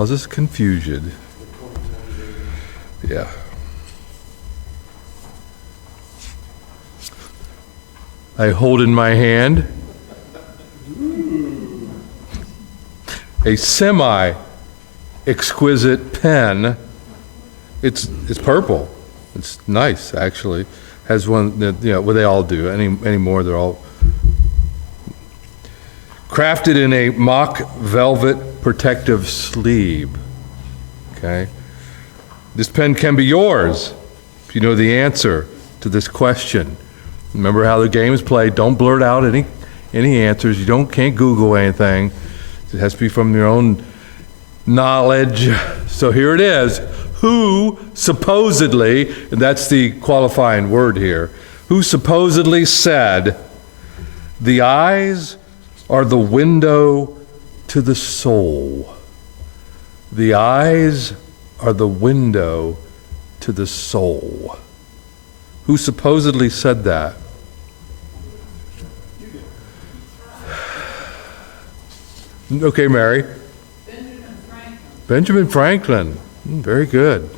Causes confusion. Yeah. I hold in my hand a semi-exquisite pen. It's purple. It's nice, actually. Has one that, well, they all do. Anymore, they're all crafted in a mock velvet protective sleeve. Okay? This pen can be yours if you know the answer to this question. Remember how the game is played. Don't blurt out any answers. You can't Google anything. It has to be from your own knowledge. So here it is. Who supposedly, and that's the qualifying word here, who supposedly said, the eyes are the window to the soul. The eyes are the window to the soul. Who supposedly said that? Okay, Mary. Benjamin Franklin. Benjamin Franklin. Very good.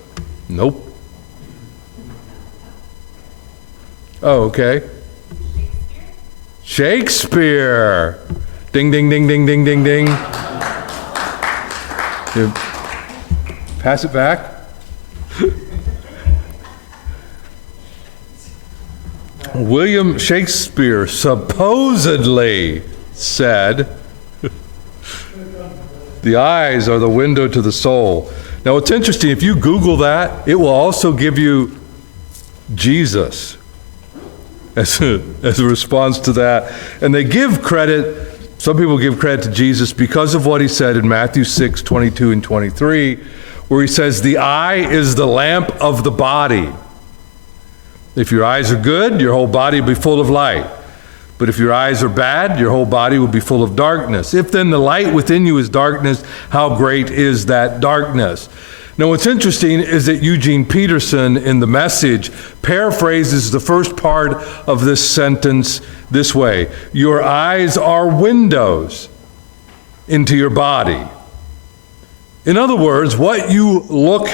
Nope. Oh, okay. Shakespeare. Ding, ding, ding, ding, ding, ding, ding. You pass it back. William Shakespeare supposedly said, the eyes are the window to the soul. Now, it's interesting, if you Google that, it will also give you Jesus as a response to that. And they give credit, some people give credit to Jesus because of what he said in Matthew 6, 22 and 23, where he says, the eye is the lamp of the body. If your eyes are good, your whole body will be full of light. But if your eyes are bad, your whole body will be full of darkness. If then the light within you is darkness, how great is that darkness? Now, what's interesting is that Eugene Peterson in The Message paraphrases the first part of this sentence this way: your eyes are windows into your body. In other words, what you look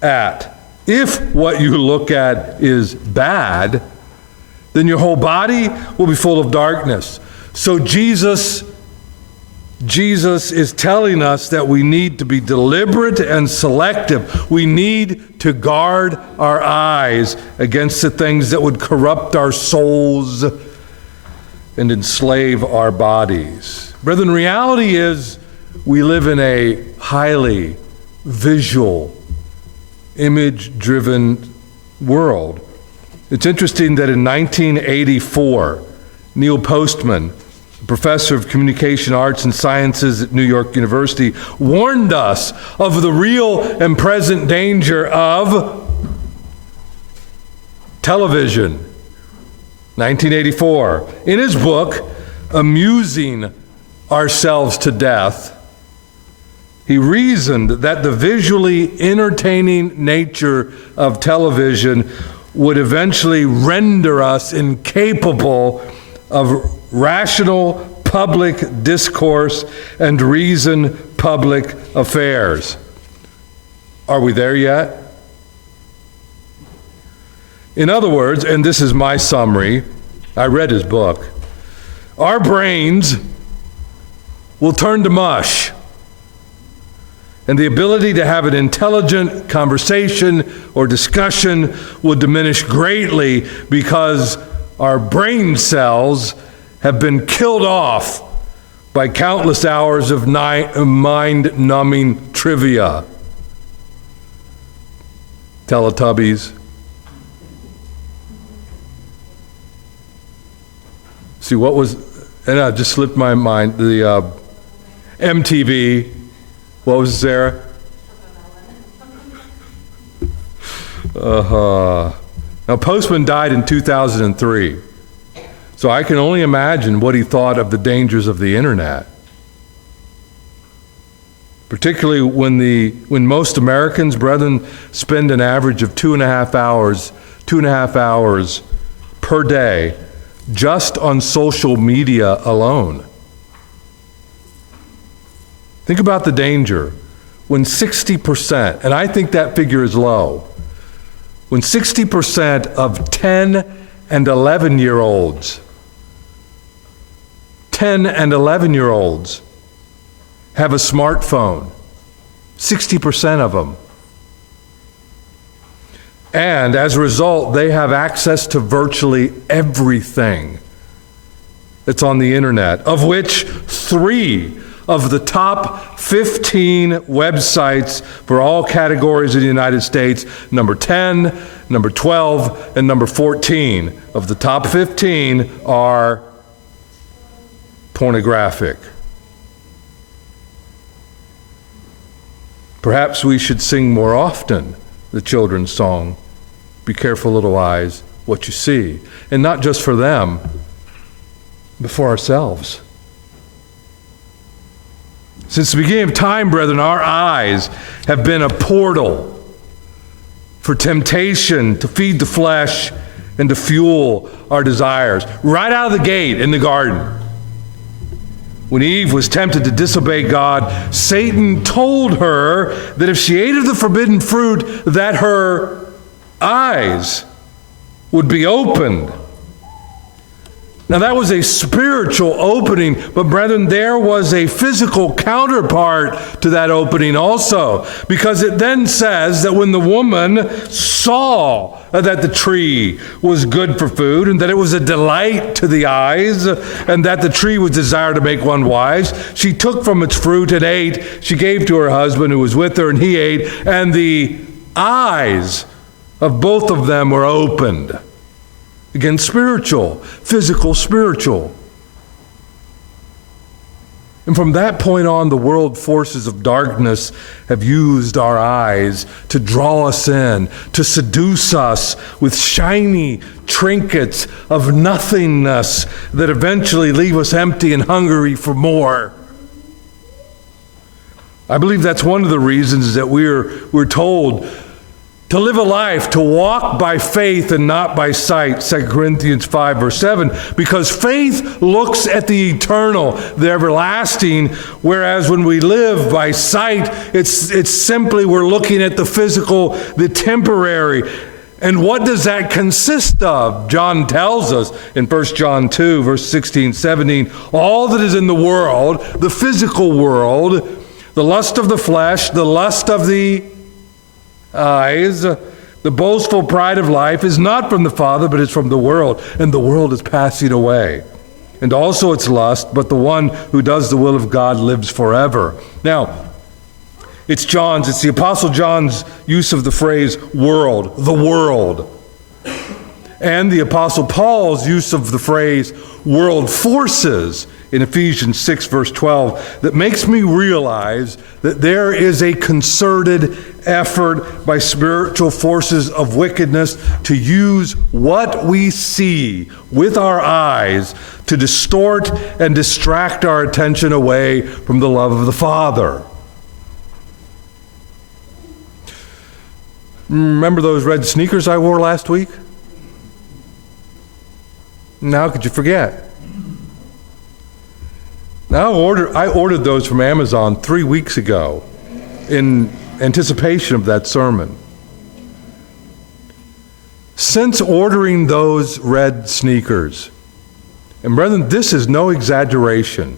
at, if what you look at is bad, then your whole body will be full of darkness. So Jesus is telling us that we need to be deliberate and selective. We need to guard our eyes against the things that would corrupt our souls and enslave our bodies. Brethren, reality is we live in a highly visual, image-driven world. It's interesting that in 1984, Neil Postman, professor of communication arts and sciences at New York University, warned us of the real and present danger of television. 1984. In his book, Amusing Ourselves to Death, he reasoned that the visually entertaining nature of television would eventually render us incapable of rational public discourse and reasoned public affairs. Are we there yet? In other words, and this is my summary, I read his book, our brains will turn to mush, and the ability to have an intelligent conversation or discussion will diminish greatly because our brain cells have been killed off by countless hours of mind-numbing trivia. Teletubbies. See, what was, and I just slipped my mind, the MTV. What was it, Sarah? Now, Postman died in 2003, so I can only imagine what he thought of the dangers of the internet. Particularly when most Americans, brethren, spend an average of 2.5 hours per day just on social media alone. Think about the danger. when 60%, and I think that figure is low, when 60% of 10 and 11-year-olds, 10 and 11-year-olds have a smartphone, 60% of them. And as a result, they have access to virtually everything that's on the internet, of which 3 of the top 15 websites for all categories in the United States, number 10, number 12, and number 14 of the top 15 are pornographic. Perhaps we should sing more often the children's song, "Be careful, little eyes, what you see," and not just for them, but for ourselves. Since the beginning of time, brethren, our eyes have been a portal for temptation to feed the flesh and to fuel our desires. Right out of the gate in the garden, when Eve was tempted to disobey God, Satan told her that if she ate of the forbidden fruit, that her eyes would be opened. Now that was a spiritual opening, but brethren, there was a physical counterpart to that opening also, because it then says that when the woman saw that the tree was good for food, and that it was a delight to the eyes, and that the tree was desired to make one wise, she took from its fruit and ate. She gave to her husband who was with her, and he ate, and the eyes of both of them were opened. Again, spiritual, physical, spiritual. And from that point on, the world forces of darkness have used our eyes to draw us in, to seduce us with shiny trinkets of nothingness that eventually leave us empty and hungry for more. I believe that's one of the reasons that we're told to live a life, to walk by faith and not by sight, 2 Corinthians 5, verse 7, because faith looks at the eternal, the everlasting, whereas when we live by sight, it's simply we're looking at the physical, the temporary. And what does that consist of? John tells us in 1 John 2, verse 16, 17, all that is in the world, the physical world, the lust of the flesh, the lust of the eyes, the boastful pride of life is not from the Father, but is from the world, and the world is passing away, and also its lust, but the one who does the will of God lives forever. Now, it's the Apostle John's use of the phrase world, the world, and the Apostle Paul's use of the phrase world forces in Ephesians 6, verse 12, that makes me realize that there is a concerted effort by spiritual forces of wickedness to use what we see with our eyes to distort and distract our attention away from the love of the Father. Remember those red sneakers I wore last week? Now could you forget? Now I ordered those from Amazon 3 weeks ago in anticipation of that sermon. Since ordering those red sneakers, and brethren, this is no exaggeration,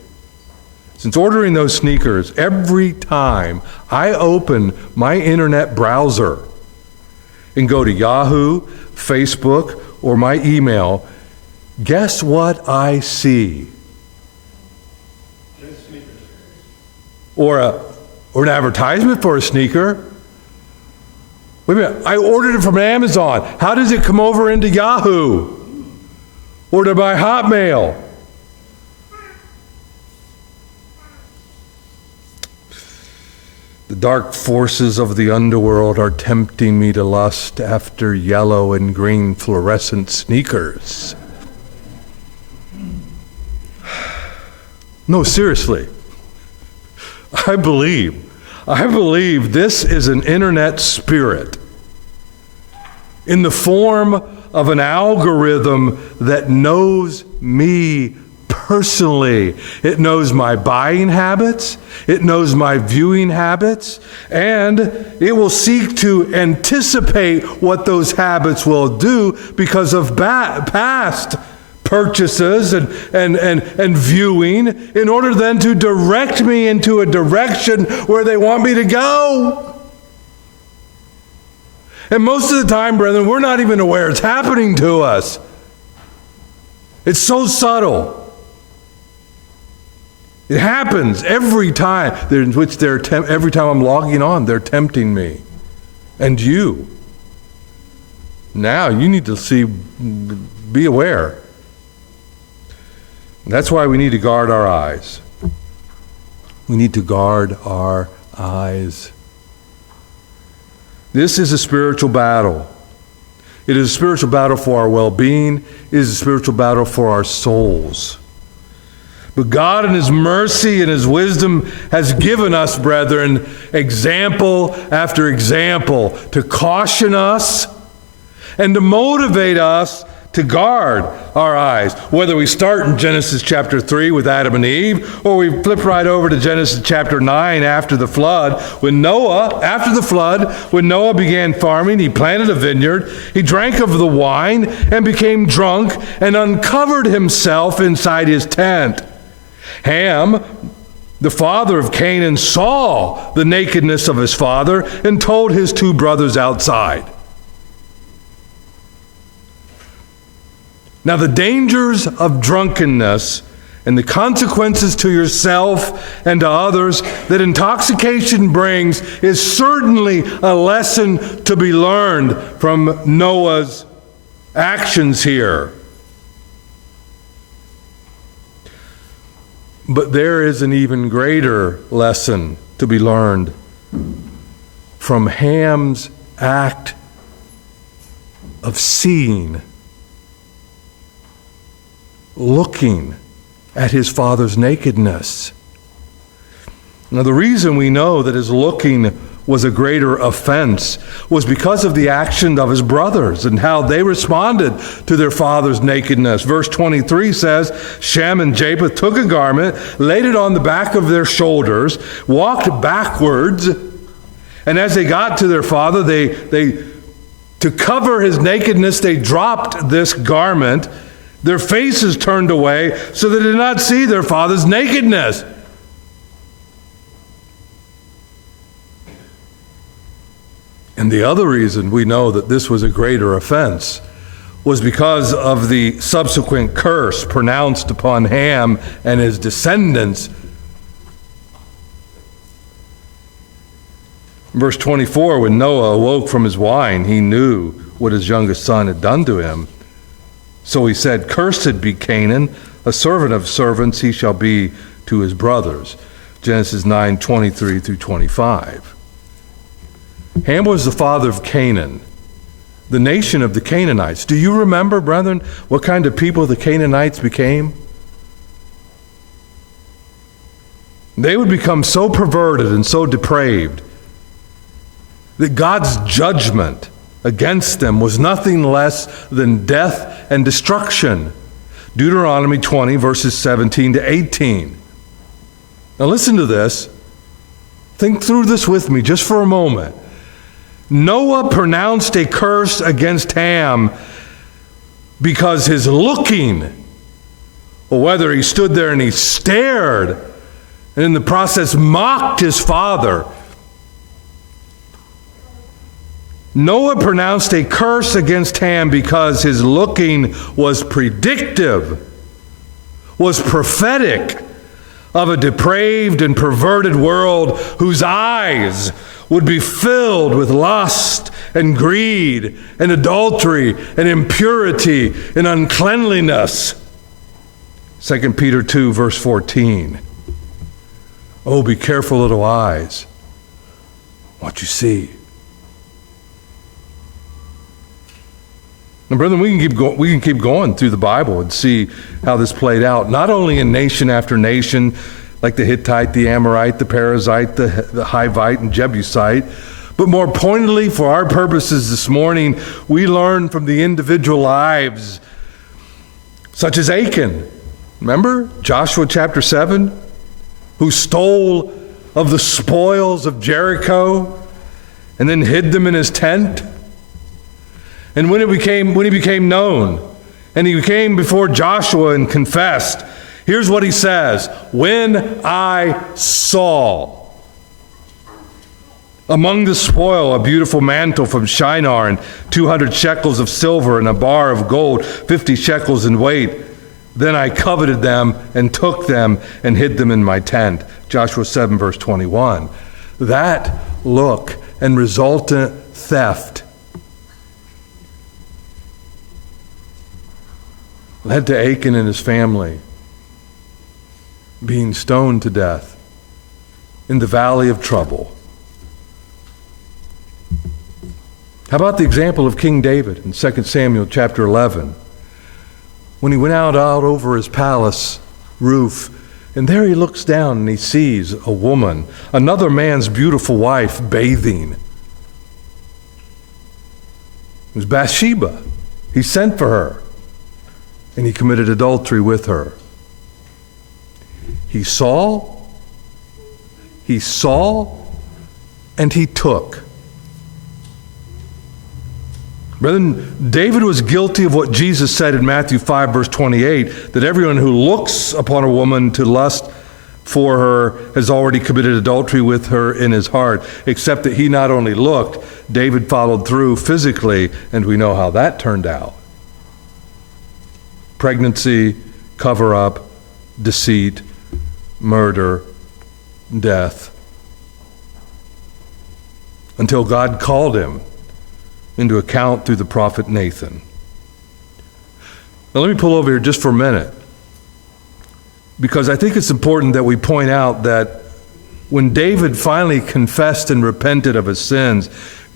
since ordering those sneakers, every time I open my internet browser and go to Yahoo, Facebook, or my email, guess what I see? Or an advertisement for a sneaker. Wait a minute, I ordered it from Amazon. How does it come over into Yahoo? Or to my Hotmail? The dark forces of the underworld are tempting me to lust after yellow and green fluorescent sneakers. No, seriously. I believe this is an internet spirit in the form of an algorithm that knows me personally. It knows my buying habits, it knows my viewing habits, and it will seek to anticipate what those habits will do because of past purchases and viewing, in order then to direct me into a direction where they want me to go. And most of the time, brethren, we're not even aware it's happening to us. It's so subtle. It happens every time, in which every time I'm logging on, they're tempting me. And you. Now you need to be aware. That's why we need to guard our eyes. We need to guard our eyes. This is a spiritual battle. It is a spiritual battle for our well-being. It is a spiritual battle for our souls. But God in His mercy and His wisdom has given us, brethren, example after example to caution us and to motivate us to guard our eyes. Whether we start in Genesis chapter 3 with Adam and Eve, or we flip right over to Genesis chapter 9 after the flood, when Noah began farming, he planted a vineyard, he drank of the wine and became drunk and uncovered himself inside his tent. Ham, the father of Canaan, saw the nakedness of his father and told his two brothers outside. Now, the dangers of drunkenness and the consequences to yourself and to others that intoxication brings is certainly a lesson to be learned from Noah's actions here. But there is an even greater lesson to be learned from Ham's act of seeing, looking at his father's nakedness. Now, the reason we know that his looking was a greater offense was because of the action of his brothers and how they responded to their father's nakedness. Verse 23 says, Shem and Japheth took a garment, laid it on the back of their shoulders, walked backwards, and as they got to their father, to cover his nakedness, they dropped this garment. Their faces turned away so they did not see their father's nakedness. And the other reason we know that this was a greater offense was because of the subsequent curse pronounced upon Ham and his descendants. Verse 24, when Noah awoke from his wine, he knew what his youngest son had done to him. So he said, Cursed be Canaan, a servant of servants he shall be to his brothers. Genesis 9:23 through 25. Ham was the father of Canaan, the nation of the Canaanites. Do you remember, brethren, what kind of people the Canaanites became? They would become so perverted and so depraved that God's judgment against them was nothing less than death and destruction. Deuteronomy 20, verses 17 to 18. Now listen to this. Think through this with me just for a moment. Noah pronounced a curse against Ham because his looking, or whether he stood there and he stared and in the process mocked his father. Noah pronounced a curse against Ham because his looking was predictive, was prophetic of a depraved and perverted world whose eyes would be filled with lust and greed and adultery and impurity and uncleanliness. 2 Peter 2, verse 14. Oh, be careful, little eyes, what you see. And brethren, we can keep going through the Bible and see how this played out, not only in nation after nation, like the Hittite, the Amorite, the Perizzite, the Hivite, and Jebusite, but more pointedly for our purposes this morning, we learn from the individual lives, such as Achan, Remember Joshua chapter 7? Who stole of the spoils of Jericho and then hid them in his tent? And when he became known, and he came before Joshua and confessed, here's what he says: when I saw among the spoil a beautiful mantle from Shinar and 200 shekels of silver and a bar of gold, 50 shekels in weight, then I coveted them and took them and hid them in my tent. Joshua 7 verse 21. That look and resultant theft led to Achan and his family being stoned to death in the valley of trouble. How about the example of King David in 2 Samuel chapter 11? When he went out over his palace roof, and there he looks down and he sees a woman, another man's beautiful wife, bathing. It was Bathsheba. He sent for her, and he committed adultery with her. He saw, and he took. Brethren, David was guilty of what Jesus said in Matthew 5, verse 28, that everyone who looks upon a woman to lust for her has already committed adultery with her in his heart, except that he not only looked, David followed through physically, and we know how that turned out. Pregnancy, cover-up, deceit, murder, death. Until God called him into account through the prophet Nathan. Now let me pull over here just for a minute, because I think it's important that we point out that when David finally confessed and repented of his sins,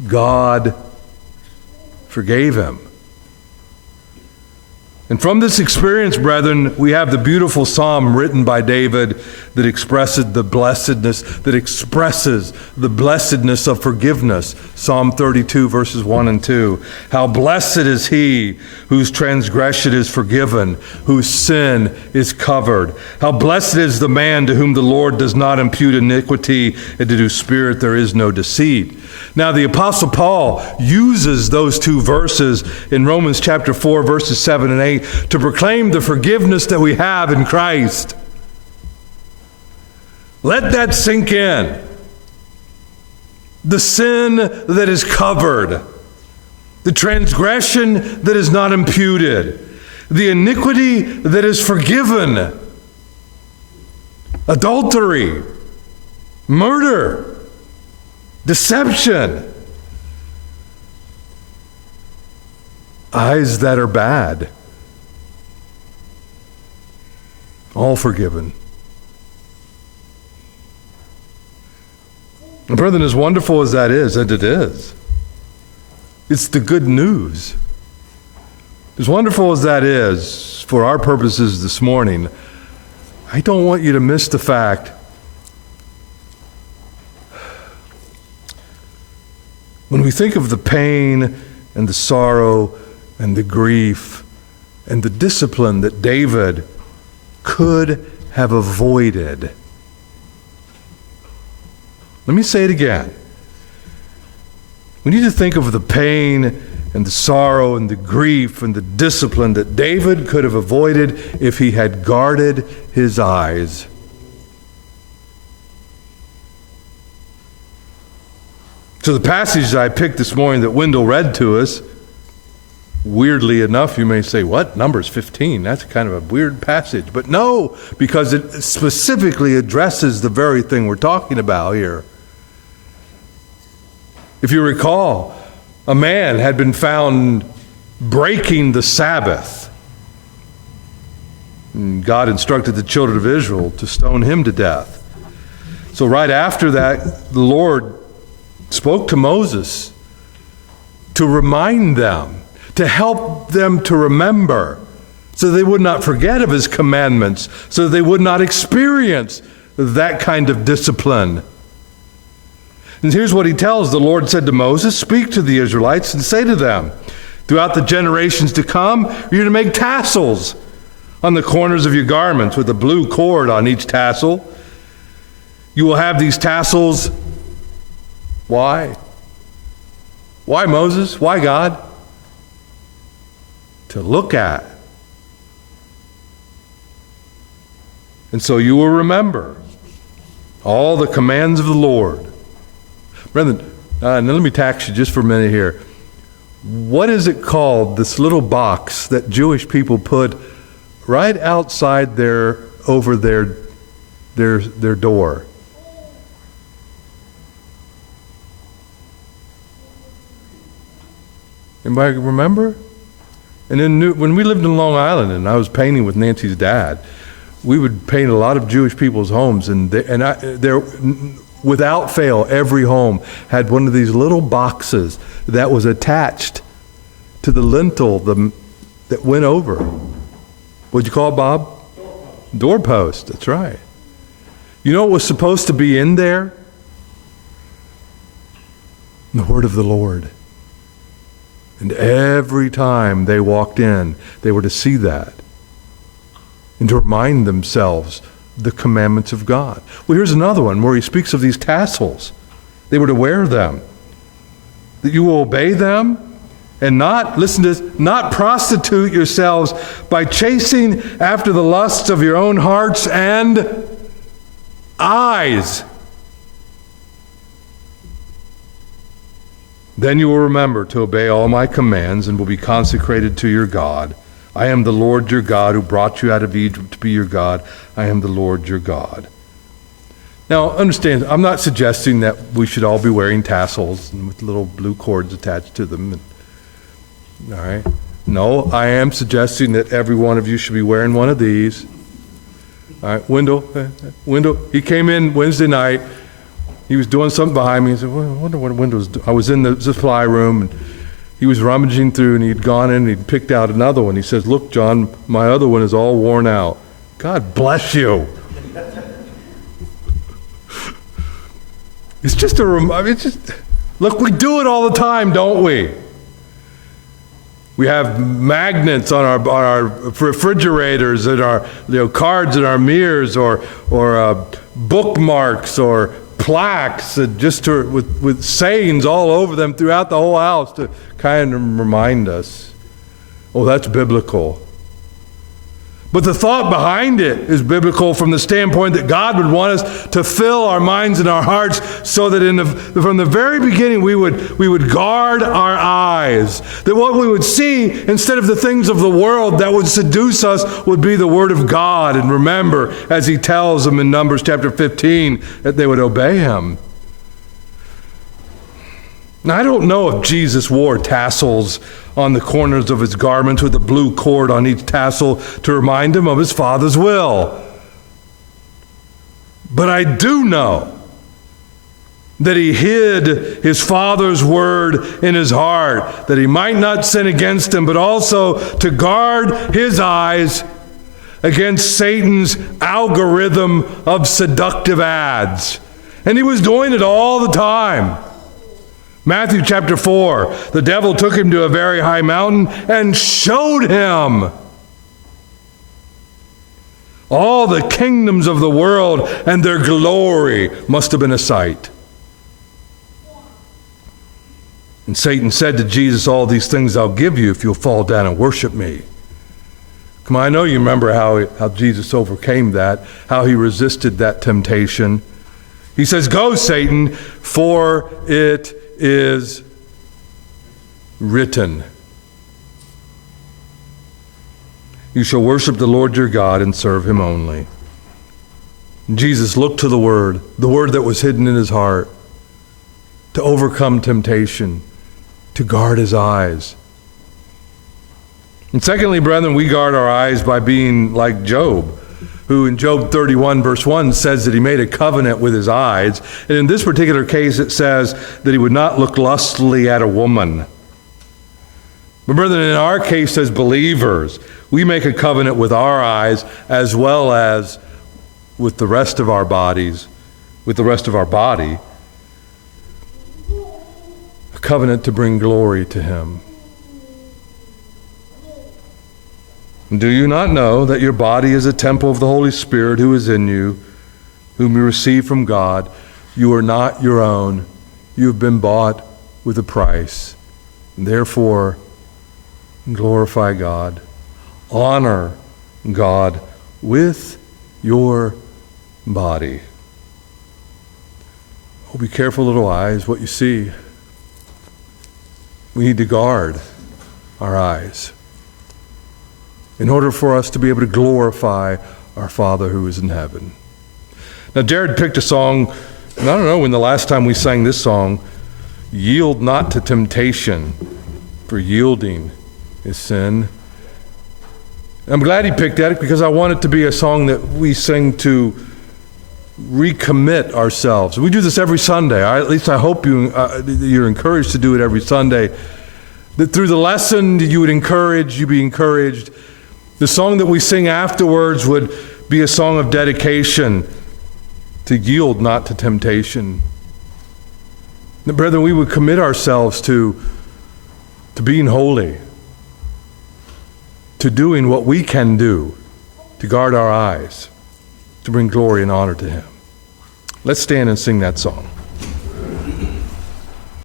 God forgave him. And from this experience, brethren, we have the beautiful psalm written by David that expresses the blessedness of forgiveness. Psalm 32, verses 1 and 2. How blessed is he whose transgression is forgiven, whose sin is covered. How blessed is the man to whom the Lord does not impute iniquity, and to whose spirit there is no deceit. Now, the Apostle Paul uses those two verses in Romans chapter 4, verses 7 and 8 to proclaim the forgiveness that we have in Christ. Let that sink in. The sin that is covered, the transgression that is not imputed, the iniquity that is forgiven, adultery, murder, deception, eyes that are bad, all forgiven. And brethren, as wonderful as that is, and it is, it's the good news. As wonderful as that is, for our purposes this morning, I don't want you to miss the fact when we think of the pain and the sorrow and the grief and the discipline that David could have avoided. Let me say it again. We need to think of the pain and the sorrow and the grief and the discipline that David could have avoided if he had guarded his eyes. So the passage that I picked this morning that Wendell read to us, weirdly enough, you may say, what? Numbers 15, that's kind of a weird passage. But no, because it specifically addresses the very thing we're talking about here. If you recall, a man had been found breaking the Sabbath. And God instructed the children of Israel to stone him to death. So right after that, the Lord spoke to Moses to remind them, to help them to remember, so they would not forget of his commandments, so they would not experience that kind of discipline. And here's what he tells. The Lord said to Moses, speak to the Israelites and say to them, throughout the generations to come, you're to make tassels on the corners of your garments with a blue cord on each tassel. You will have these tassels. Why? Why, Moses? Why, God? To look at. And so you will remember all the commands of the Lord. Brethren, now let me tax you just for a minute here. What is it called, this little box that Jewish people put right outside over their door? Anybody remember? And then when we lived in Long Island and I was painting with Nancy's dad, we would paint a lot of Jewish people's homes, and without fail, every home had one of these little boxes that was attached to the lintel that went over. What'd you call it, Bob? Doorpost. That's right. You know what was supposed to be in there? The word of the Lord. And every time they walked in, they were to see that and to remind themselves the commandments of God. Well, here's another one where he speaks of these tassels. They were to wear them. That you will obey them and not, listen to this, not prostitute yourselves by chasing after the lusts of your own hearts and eyes. Then you will remember to obey all my commands and will be consecrated to your God. I am the Lord your God who brought you out of Egypt to be your God. I am the Lord your God. Now, understand, I'm not suggesting that we should all be wearing tassels and with little blue cords attached to them. All right? No, I am suggesting that every one of you should be wearing one of these. All right, Wendell, he came in Wednesday night. He was doing something behind me. He said, well, I wonder what Wendell's doing. I was in the supply room, and he was rummaging through, and he'd gone in and he'd picked out another one. He says, look, John, my other one is all worn out. God bless you. It's just look, we do it all the time, don't we? We have magnets on our refrigerators and our cards in our mirrors, or bookmarks or plaques, with sayings all over them throughout the whole house to kind of remind us, oh, that's biblical. But the thought behind it is biblical from the standpoint that God would want us to fill our minds and our hearts so that from the very beginning we would guard our eyes. That what we would see instead of the things of the world that would seduce us would be the Word of God. And remember, as he tells them in Numbers chapter 15, that they would obey him. Now, I don't know if Jesus wore tassels on the corners of his garments with a blue cord on each tassel to remind him of his Father's will. But I do know that he hid his Father's word in his heart, that he might not sin against him, but also to guard his eyes against Satan's algorithm of seductive ads. And he was doing it all the time. Matthew chapter 4, the devil took him to a very high mountain and showed him all the kingdoms of the world, and their glory must have been a sight. And Satan said to Jesus, all these things I'll give you if you'll fall down and worship me. Come on, I know you remember how Jesus overcame that, how he resisted that temptation. He says, go, Satan, for it is written, you shall worship the Lord your God and serve him only. And Jesus looked to the word that was hidden in his heart, to overcome temptation, to guard his eyes. And secondly, brethren, we guard our eyes by being like Job, who in Job 31 verse 1 says that he made a covenant with his eyes. And in this particular case it says that he would not look lustfully at a woman. But brethren, in our case as believers, we make a covenant with our eyes as well as with the rest of our bodies, with the rest of our body. A covenant to bring glory to him. Do you not know that your body is a temple of the Holy Spirit who is in you, whom you received from God? You are not your own. You have been bought with a price. Therefore, glorify God. Honor God with your body. Oh, be careful, little eyes, what you see. We need to guard our eyes in order for us to be able to glorify our Father who is in heaven. Now, Jared picked a song, and I don't know when the last time we sang this song, Yield Not to Temptation, for yielding is sin. I'm glad he picked that because I want it to be a song that we sing to recommit ourselves. We do this every Sunday. At least I hope you're encouraged to do it every Sunday. That through the lesson you would you be encouraged. The song that we sing afterwards would be a song of dedication to yield not to temptation. And brethren, we would commit ourselves to being holy, to doing what we can do to guard our eyes, to bring glory and honor to Him. Let's stand and sing that song.